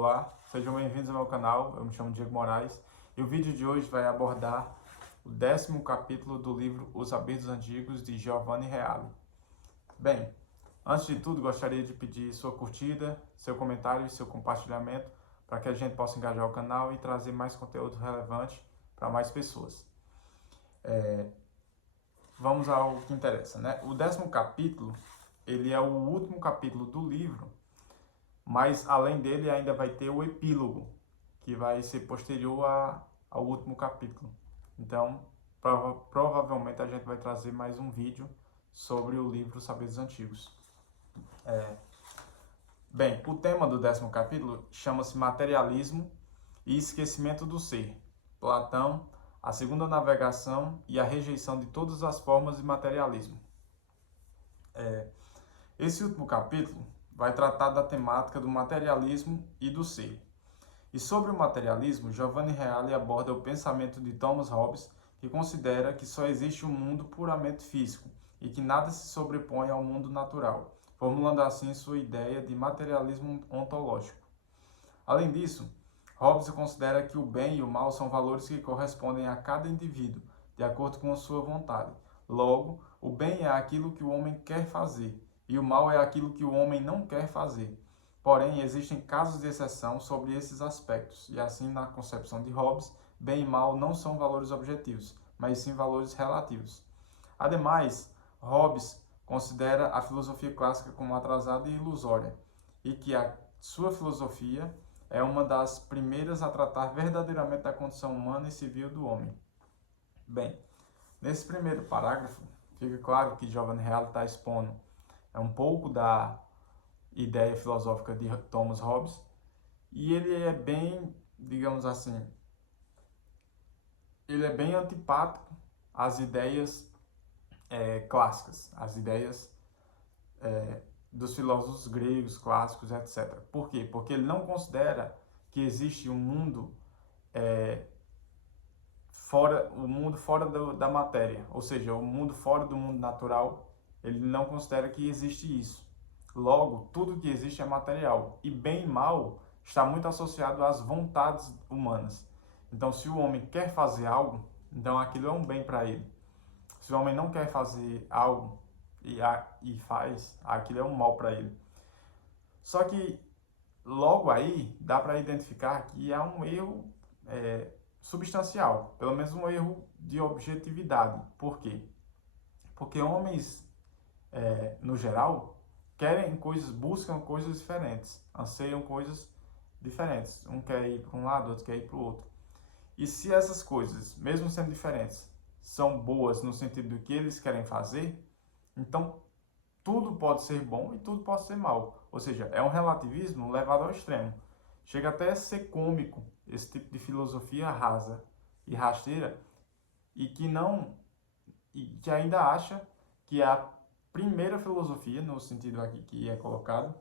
Olá, sejam bem-vindos ao meu canal, eu me chamo Diego Moraes e o vídeo de hoje vai abordar o 10º capítulo do livro Os Saberes Antigos de Giovanni Reale. Bem, antes de tudo gostaria de pedir sua curtida, seu comentário e seu compartilhamento para que a gente possa engajar o canal e trazer mais conteúdo relevante para mais pessoas. Vamos ao que interessa, né? O 10º capítulo, ele é o último capítulo do livro, mas além dele ainda vai ter o epílogo, que vai ser posterior ao último capítulo. Então, provavelmente a gente vai trazer mais um vídeo sobre o livro Saberes Antigos. Bem, o tema do 10º capítulo chama-se Materialismo e Esquecimento do Ser. Platão, a segunda navegação e a rejeição de todas as formas de materialismo. Esse último capítulo vai tratar da temática do materialismo e do ser. E sobre o materialismo, Giovanni Reale aborda o pensamento de Thomas Hobbes, que considera que só existe um mundo puramente físico e que nada se sobrepõe ao mundo natural, formulando assim sua ideia de materialismo ontológico. Além disso, Hobbes considera que o bem e o mal são valores que correspondem a cada indivíduo, de acordo com a sua vontade. Logo, o bem é aquilo que o homem quer fazer, e o mal é aquilo que o homem não quer fazer. Porém, existem casos de exceção sobre esses aspectos, e assim, na concepção de Hobbes, bem e mal não são valores objetivos, mas sim valores relativos. Ademais, Hobbes considera a filosofia clássica como atrasada e ilusória, e que a sua filosofia é uma das primeiras a tratar verdadeiramente da condição humana e civil do homem. Bem, nesse primeiro parágrafo, fica claro que Giovanni Reale está expondo um pouco da ideia filosófica de Thomas Hobbes, e ele é bem, digamos assim, ele é bem antipático às ideias clássicas, às ideias dos filósofos gregos, clássicos, etc. Por quê? Porque ele não considera que existe um mundo fora da matéria, ou seja, o mundo fora do mundo natural. Ele não considera que existe isso. Logo, tudo que existe é material. E bem e mal está muito associado às vontades humanas. Então, se o homem quer fazer algo, então aquilo é um bem para ele. Se o homem não quer fazer algo e faz, aquilo é um mal para ele. Só que, logo aí, dá para identificar que há um erro substancial, pelo menos um erro de objetividade. Por quê? Porque homens no geral, buscam coisas diferentes, anseiam coisas diferentes. Um quer ir para um lado, outro quer ir para o outro. E se essas coisas, mesmo sendo diferentes, são boas no sentido do que eles querem fazer, então tudo pode ser bom e tudo pode ser mal. Ou seja, é um relativismo levado ao extremo. Chega até a ser cômico esse tipo de filosofia rasa e rasteira e que ainda acha que a primeira filosofia, no sentido aqui que é colocado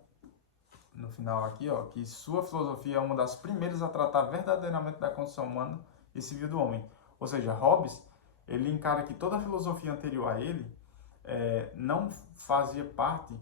no final aqui, ó, que sua filosofia é uma das primeiras a tratar verdadeiramente da condição humana e civil do homem. Ou seja, Hobbes, ele encara que toda a filosofia anterior a ele não fazia parte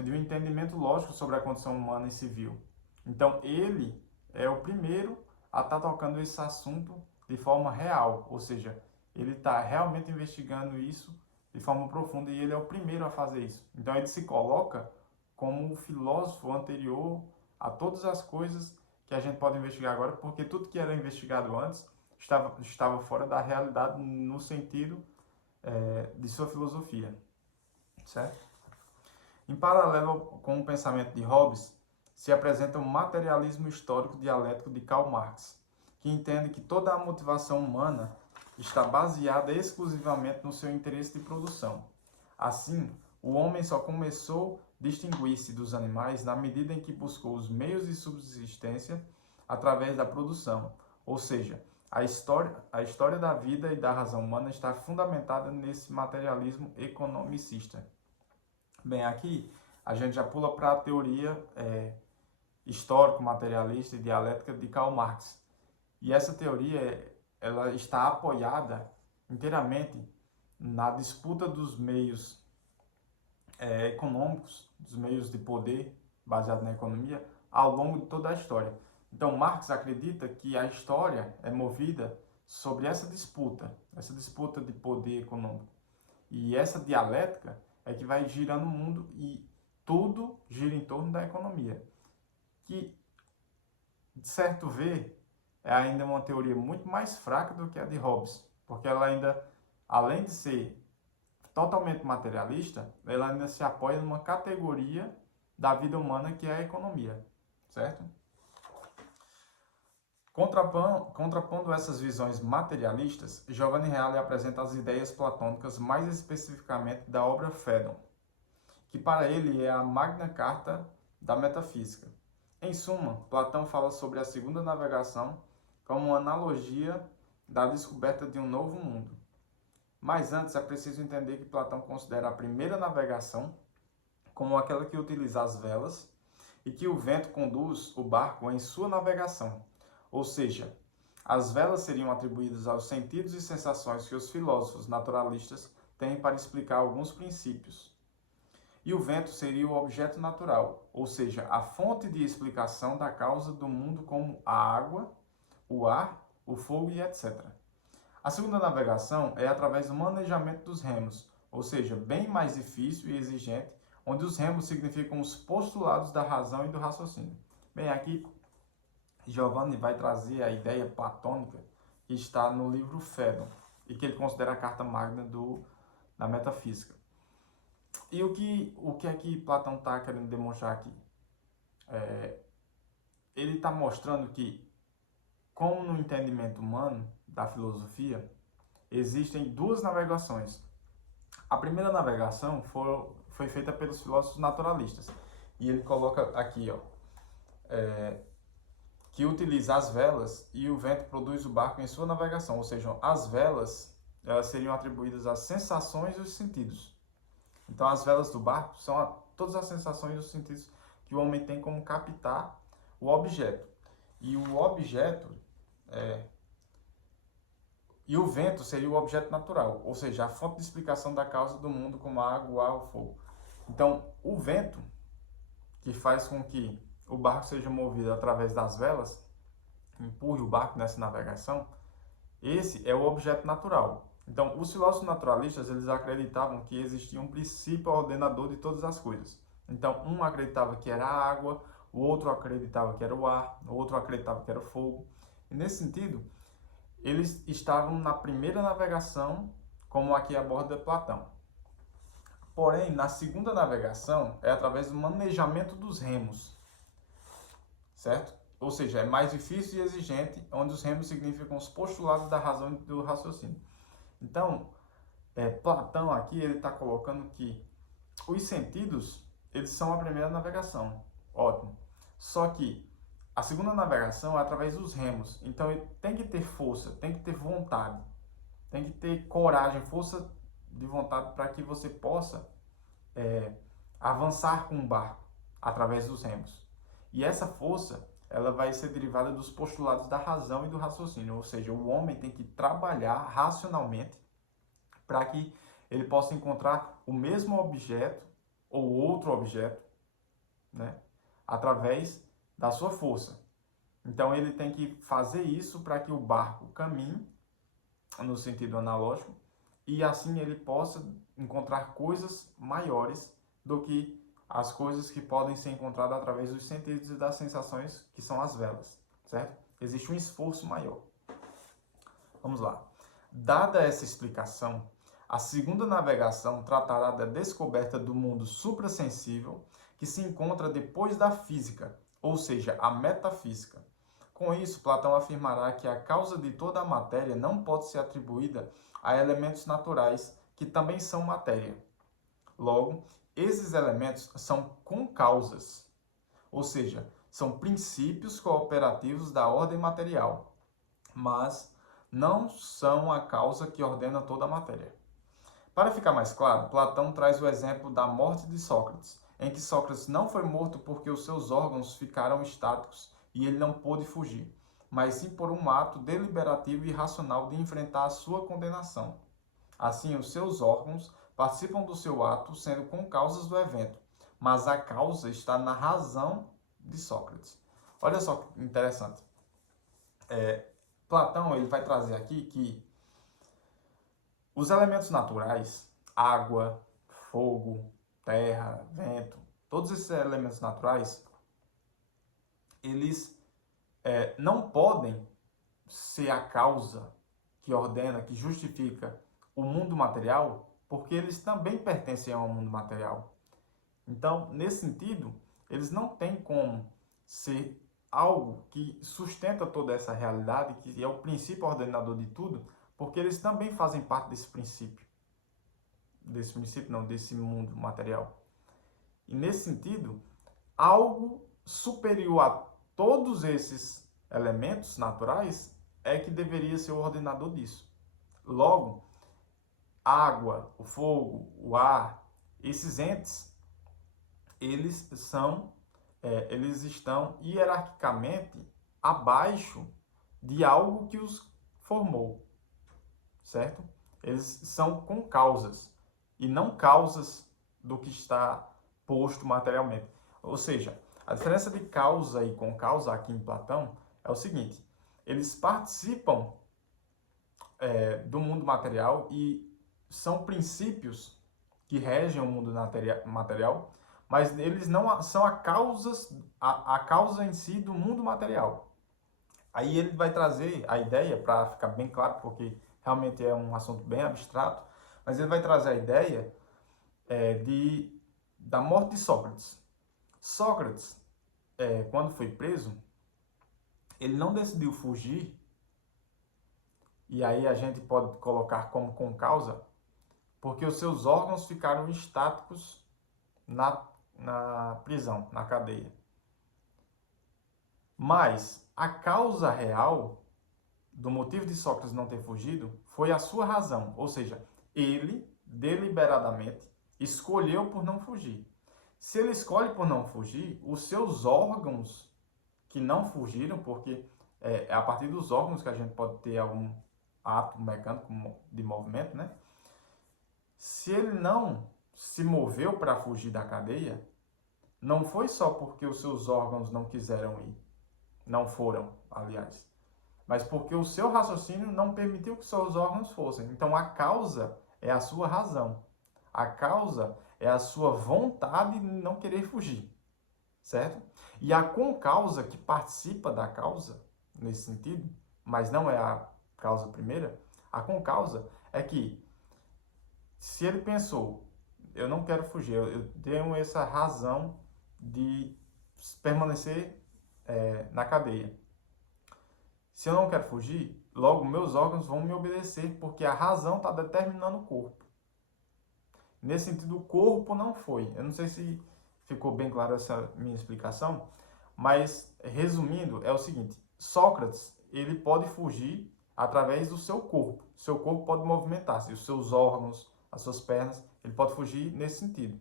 de um entendimento lógico sobre a condição humana e civil. Então, ele é o primeiro a estar tocando esse assunto de forma real, ou seja, ele está realmente investigando isso de forma profunda e ele é o primeiro a fazer isso. Então ele se coloca como o filósofo anterior a todas as coisas que a gente pode investigar agora, porque tudo que era investigado antes estava fora da realidade no sentido de sua filosofia, certo? Em paralelo com o pensamento de Hobbes, se apresenta o materialismo histórico dialético de Karl Marx, que entende que toda a motivação humana está baseada exclusivamente no seu interesse de produção. Assim, o homem só começou a distinguir-se dos animais na medida em que buscou os meios de subsistência através da produção. Ou seja, a história da vida e da razão humana está fundamentada nesse materialismo economicista. Bem, aqui a gente já pula para a teoria histórico-materialista e dialética de Karl Marx. E essa teoria ela está apoiada inteiramente na disputa dos meios econômicos, dos meios de poder baseado na economia, ao longo de toda a história. Então, Marx acredita que a história é movida sobre essa disputa de poder econômico. E essa dialética é que vai girando o mundo e tudo gira em torno da economia. Que, de certo ver, é ainda uma teoria muito mais fraca do que a de Hobbes, porque ela ainda, além de ser totalmente materialista, ela ainda se apoia numa categoria da vida humana que é a economia, certo? Contrapondo essas visões materialistas, Giovanni Reale apresenta as ideias platônicas, mais especificamente da obra Phaedon, que para ele é a Magna Carta da metafísica. Em suma, Platão fala sobre a segunda navegação como uma analogia da descoberta de um novo mundo. Mas antes é preciso entender que Platão considera a primeira navegação como aquela que utiliza as velas e que o vento conduz o barco em sua navegação. Ou seja, as velas seriam atribuídas aos sentidos e sensações que os filósofos naturalistas têm para explicar alguns princípios. E o vento seria o objeto natural, ou seja, a fonte de explicação da causa do mundo como a água, o ar, o fogo e etc. A segunda navegação é através do manejamento dos remos, ou seja, bem mais difícil e exigente, onde os remos significam os postulados da razão e do raciocínio. Bem, aqui Giovanni vai trazer a ideia platônica que está no livro Phaedon e que ele considera a carta magna da metafísica. E o que é que Platão está querendo demonstrar aqui? Ele está mostrando que, como no entendimento humano da filosofia, existem duas navegações. A primeira navegação foi feita pelos filósofos naturalistas. E ele coloca aqui, que utiliza as velas e o vento produz o barco em sua navegação. Ou seja, as velas elas seriam atribuídas às sensações e os sentidos. Então, as velas do barco são todas as sensações e os sentidos que o homem tem como captar o objeto. E o objeto e o vento seria o objeto natural, ou seja, a fonte de explicação da causa do mundo como a água, o ar, o fogo. Então, o vento, que faz com que o barco seja movido através das velas, empurre o barco nessa navegação, esse é o objeto natural. Então, os filósofos naturalistas, eles acreditavam que existia um princípio ordenador de todas as coisas. Então, um acreditava que era a água, o outro acreditava que era o ar, o outro acreditava que era o fogo. E nesse sentido, eles estavam na primeira navegação, como aqui aborda Platão. Porém, na segunda navegação, é através do manejamento dos remos, certo? Ou seja, é mais difícil e exigente, onde os remos significam os postulados da razão e do raciocínio. Então, Platão aqui, ele está colocando que os sentidos, eles são a primeira navegação. Ótimo. Só que a segunda navegação é através dos remos. Então, ele tem que ter força, tem que ter vontade, tem que ter coragem, força de vontade para que você possa avançar com o barco através dos remos. E essa força, ela vai ser derivada dos postulados da razão e do raciocínio. Ou seja, o homem tem que trabalhar racionalmente para que ele possa encontrar o mesmo objeto ou outro objeto, né, através da sua força. Então, ele tem que fazer isso para que o barco caminhe no sentido analógico e assim ele possa encontrar coisas maiores do que as coisas que podem ser encontradas através dos sentidos e das sensações, que são as velas, certo? Existe um esforço maior. Vamos lá. Dada essa explicação, a segunda navegação tratará da descoberta do mundo suprassensível que se encontra depois da física, ou seja, a metafísica. Com isso, Platão afirmará que a causa de toda a matéria não pode ser atribuída a elementos naturais que também são matéria. Logo, esses elementos são concausas, ou seja, são princípios cooperativos da ordem material, mas não são a causa que ordena toda a matéria. Para ficar mais claro, Platão traz o exemplo da morte de Sócrates, em que Sócrates não foi morto porque os seus órgãos ficaram estáticos e ele não pôde fugir, mas sim por um ato deliberativo e racional de enfrentar a sua condenação. Assim, os seus órgãos participam do seu ato, sendo concausas do evento, mas a causa está na razão de Sócrates. Olha só que interessante. Platão ele vai trazer aqui que os elementos naturais, água, fogo, terra, vento, todos esses elementos naturais, eles não podem ser a causa que ordena, que justifica o mundo material, porque eles também pertencem ao mundo material. Então, nesse sentido, eles não têm como ser algo que sustenta toda essa realidade, que é o princípio ordenador de tudo, porque eles também fazem parte desse princípio. Desse mundo material. E nesse sentido, algo superior a todos esses elementos naturais é que deveria ser o ordenador disso. Logo, a água, o fogo, o ar, esses entes, eles estão hierarquicamente abaixo de algo que os formou, certo? Eles são concausas e não causas do que está posto materialmente. Ou seja, a diferença de causa e concausa aqui em Platão é o seguinte: eles participam do mundo material e são princípios que regem o mundo material, mas eles não são a causa em si do mundo material. Aí ele vai trazer a ideia, para ficar bem claro, porque realmente é um assunto bem abstrato, mas ele vai trazer a ideia da morte de Sócrates. Sócrates, quando foi preso, ele não decidiu fugir, e aí a gente pode colocar como concausa, porque os seus órgãos ficaram estáticos na prisão, na cadeia. Mas a causa real do motivo de Sócrates não ter fugido foi a sua razão, ou seja, ele deliberadamente escolheu por não fugir. Se ele escolhe por não fugir, os seus órgãos que não fugiram, porque é a partir dos órgãos que a gente pode ter algum ato mecânico de movimento, né? Se ele não se moveu para fugir da cadeia, não foi só porque os seus órgãos não quiseram ir, não foram, aliás, mas porque o seu raciocínio não permitiu que seus órgãos fossem. Então a causa é a sua razão. A causa é a sua vontade de não querer fugir, certo? E a concausa que participa da causa, nesse sentido, mas não é a causa primeira, a concausa é que se ele pensou, eu não quero fugir, eu tenho essa razão de permanecer na cadeia. Se eu não quero fugir, logo meus órgãos vão me obedecer, porque a razão está determinando o corpo. Nesse sentido, o corpo não foi. Eu não sei se ficou bem clara essa minha explicação, mas resumindo, é o seguinte: Sócrates, ele pode fugir através do seu corpo. Seu corpo pode movimentar-se, os seus órgãos, as suas pernas, ele pode fugir nesse sentido.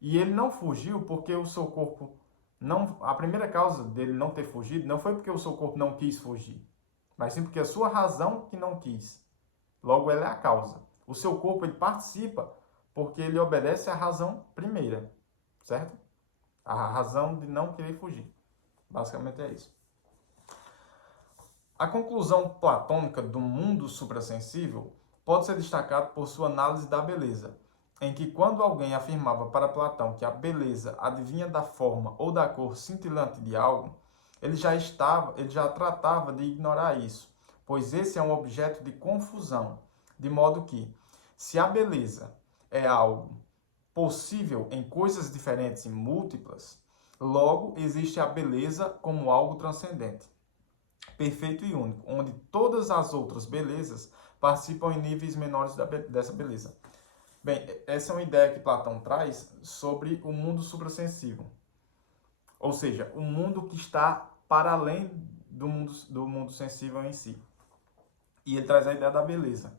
E ele não fugiu porque o seu corpo não... A primeira causa dele não ter fugido não foi porque o seu corpo não quis fugir, mas sim porque a sua razão que não quis. Logo, ela é a causa. O seu corpo, ele participa porque ele obedece à razão primeira, certo? A razão de não querer fugir. Basicamente é isso. A conclusão platônica do mundo suprassensível pode ser destacada por sua análise da beleza, em que quando alguém afirmava para Platão que a beleza advinha da forma ou da cor cintilante de algo, ele já tratava de ignorar isso, pois esse é um objeto de confusão, de modo que, se a beleza é algo possível em coisas diferentes e múltiplas, logo existe a beleza como algo transcendente, perfeito e único, onde todas as outras belezas participam em níveis menores dessa beleza. Bem, essa é uma ideia que Platão traz sobre o mundo suprassensível, ou seja, o mundo que está para além do mundo sensível em si. E ele traz a ideia da beleza.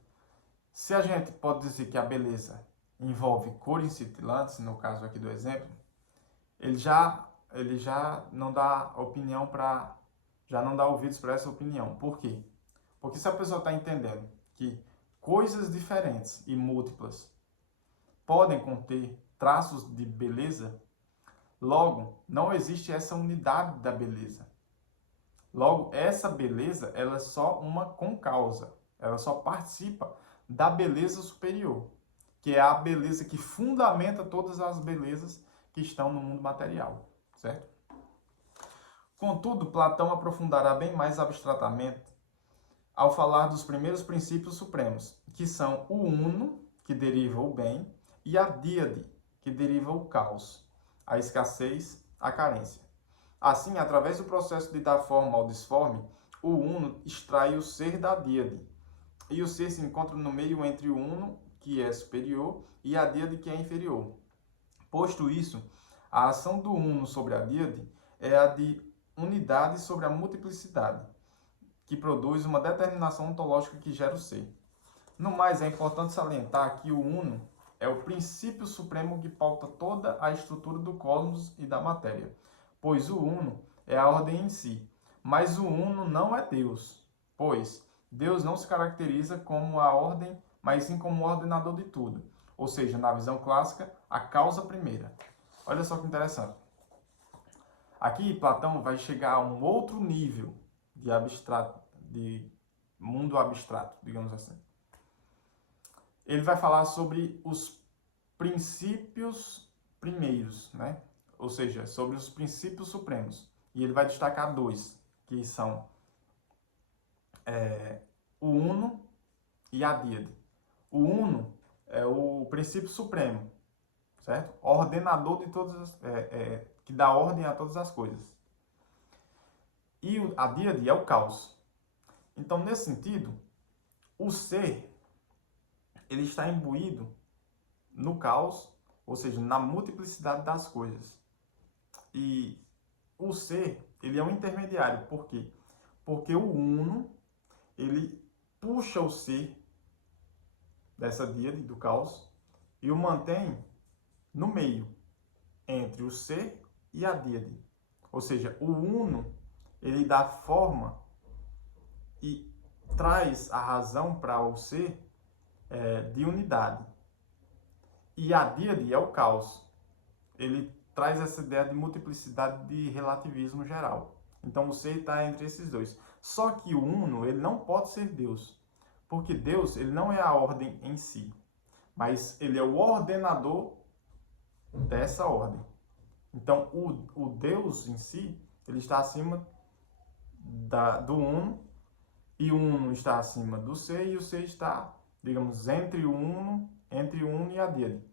Se a gente pode dizer que a beleza envolve cores cintilantes, no caso aqui do exemplo, ele já não dá opinião já não dá ouvidos para essa opinião. Por quê? Porque se a pessoa está entendendo que coisas diferentes e múltiplas podem conter traços de beleza, Logo, não existe essa unidade da beleza. Logo, essa beleza, ela é só uma concausa. Ela só participa da beleza superior, que é a beleza que fundamenta todas as belezas que estão no mundo material, certo? Contudo, Platão aprofundará bem mais abstratamente ao falar dos primeiros princípios supremos, que são o uno, que deriva o bem, e a díade, que deriva o caos, a escassez, a carência. Assim, através do processo de dar forma ao disforme, o uno extrai o ser da díade, e o ser se encontra no meio entre o uno, que é superior, e a díade, que é inferior. Posto isso, a ação do uno sobre a díade é a de unidade sobre a multiplicidade, que produz uma determinação ontológica que gera o ser. No mais, é importante salientar que o uno é o princípio supremo que pauta toda a estrutura do cosmos e da matéria, pois o uno é a ordem em si. Mas o uno não é Deus, pois Deus não se caracteriza como a ordem, mas sim como o ordenador de tudo, ou seja, na visão clássica, a causa primeira. Olha só que interessante. Aqui Platão vai chegar a um outro nível de abstrato, de mundo abstrato, digamos assim. Ele vai falar sobre os princípios primeiros, né? Ou seja, sobre os princípios supremos. E ele vai destacar dois, que são o uno e a díade. O uno é o princípio supremo, certo? Ordenador de todas as, que dá ordem a todas as coisas. E a díade é o caos. Então, nesse sentido, o ser ele está imbuído no caos, ou seja, na multiplicidade das coisas. E o ser, ele é um intermediário. Por quê? Porque o uno, ele puxa o ser dessa díade, do caos, e o mantém no meio, entre o ser e a díade. Ou seja, o uno, ele dá forma e traz a razão para o ser de unidade. E a díade é o caos. Ele traz essa ideia de multiplicidade de relativismo geral. Então o ser está entre esses dois. Só que o uno, ele não pode ser Deus. Porque Deus, ele não é a ordem em si. Mas ele é o ordenador dessa ordem. Então o Deus em si, ele está acima do uno. E o uno está acima do ser. E o ser está, digamos, entre o uno e a díade.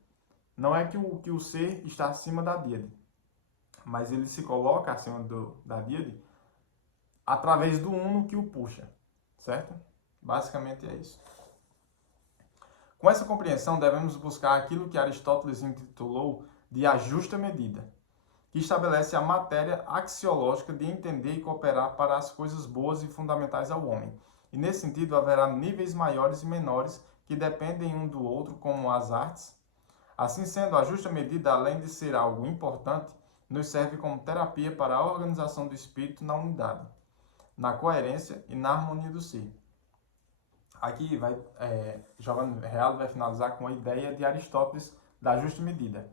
Não é que o ser está acima da díade, mas ele se coloca acima da díade através do uno que o puxa, certo? Basicamente é isso. Com essa compreensão, devemos buscar aquilo que Aristóteles intitulou de a justa medida, que estabelece a matéria axiológica de entender e cooperar para as coisas boas e fundamentais ao homem. E nesse sentido, haverá níveis maiores e menores que dependem um do outro, como as artes. Assim sendo, a justa medida, além de ser algo importante, nos serve como terapia para a organização do espírito na unidade, na coerência e na harmonia do ser. Aqui Giovanni Reale vai finalizar com a ideia de Aristóteles da justa medida.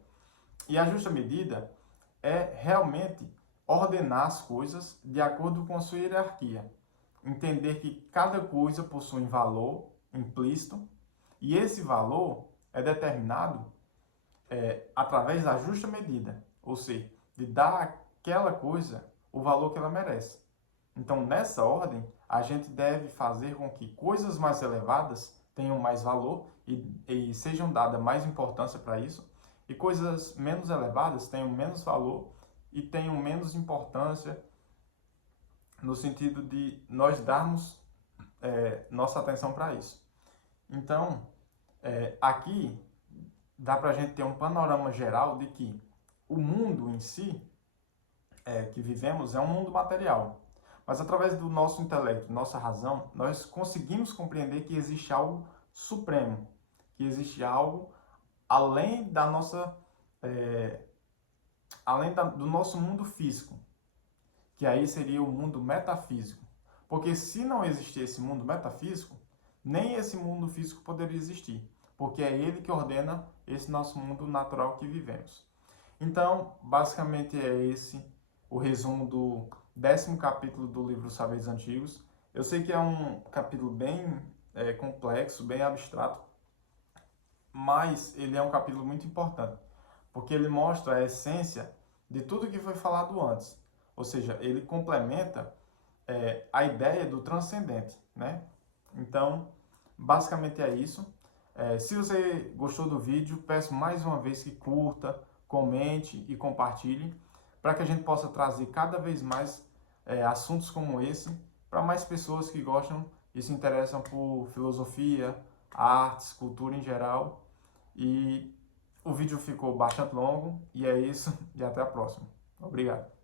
E a justa medida é realmente ordenar as coisas de acordo com a sua hierarquia. Entender que cada coisa possui um valor implícito e esse valor é determinado através da justa medida, ou seja, de dar àquela coisa o valor que ela merece. Então, nessa ordem, a gente deve fazer com que coisas mais elevadas tenham mais valor e sejam dadas mais importância para isso, e coisas menos elevadas tenham menos valor e tenham menos importância no sentido de nós darmos nossa atenção para isso. Então, aqui dá para a gente ter um panorama geral de que o mundo em si que vivemos é um mundo material. Mas através do nosso intelecto, nossa razão, nós conseguimos compreender que existe algo supremo, que existe algo além da nossa, do nosso mundo físico, que aí seria o mundo metafísico. Porque se não existir esse mundo metafísico, nem esse mundo físico poderia existir, porque é ele que ordena esse nosso mundo natural que vivemos. Então, basicamente é esse o resumo do 10º capítulo do livro Saberes Antigos. Eu sei que é um capítulo bem complexo, bem abstrato, mas ele é um capítulo muito importante, porque ele mostra a essência de tudo que foi falado antes. Ou seja, ele complementa a ideia do transcendente, né? Então, basicamente é isso. Se você gostou do vídeo, peço mais uma vez que curta, comente e compartilhe, para que a gente possa trazer cada vez mais assuntos como esse para mais pessoas que gostam e se interessam por filosofia, artes, cultura em geral. E o vídeo ficou bastante longo e é isso, e até a próxima. Obrigado.